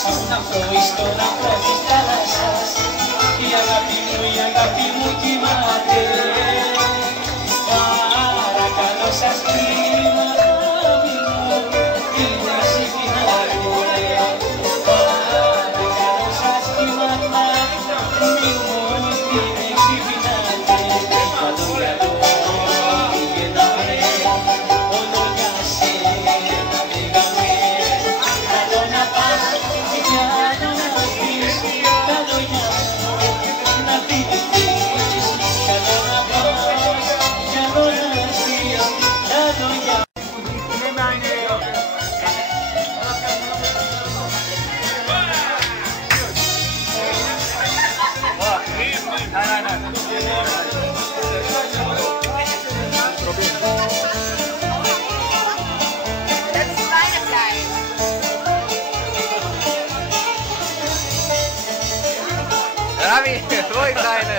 Στον αφρό ή στον αφρό της θάλασσας η αγάπη μου κοιμάται. Παρακαλώ σας κύματα μιλώ, την εξυπνάτε. Παρακαλώ σας κύματα μιλώ, την εξυπνάτε. Καλό καλό πήγαιναμε, όλο για σένα πήγαμε. Καλό να πας για να πεις, καλό για να θυμηθείς. Καλό να πας για να πεις, καλό για. Rami, tvoj kleine.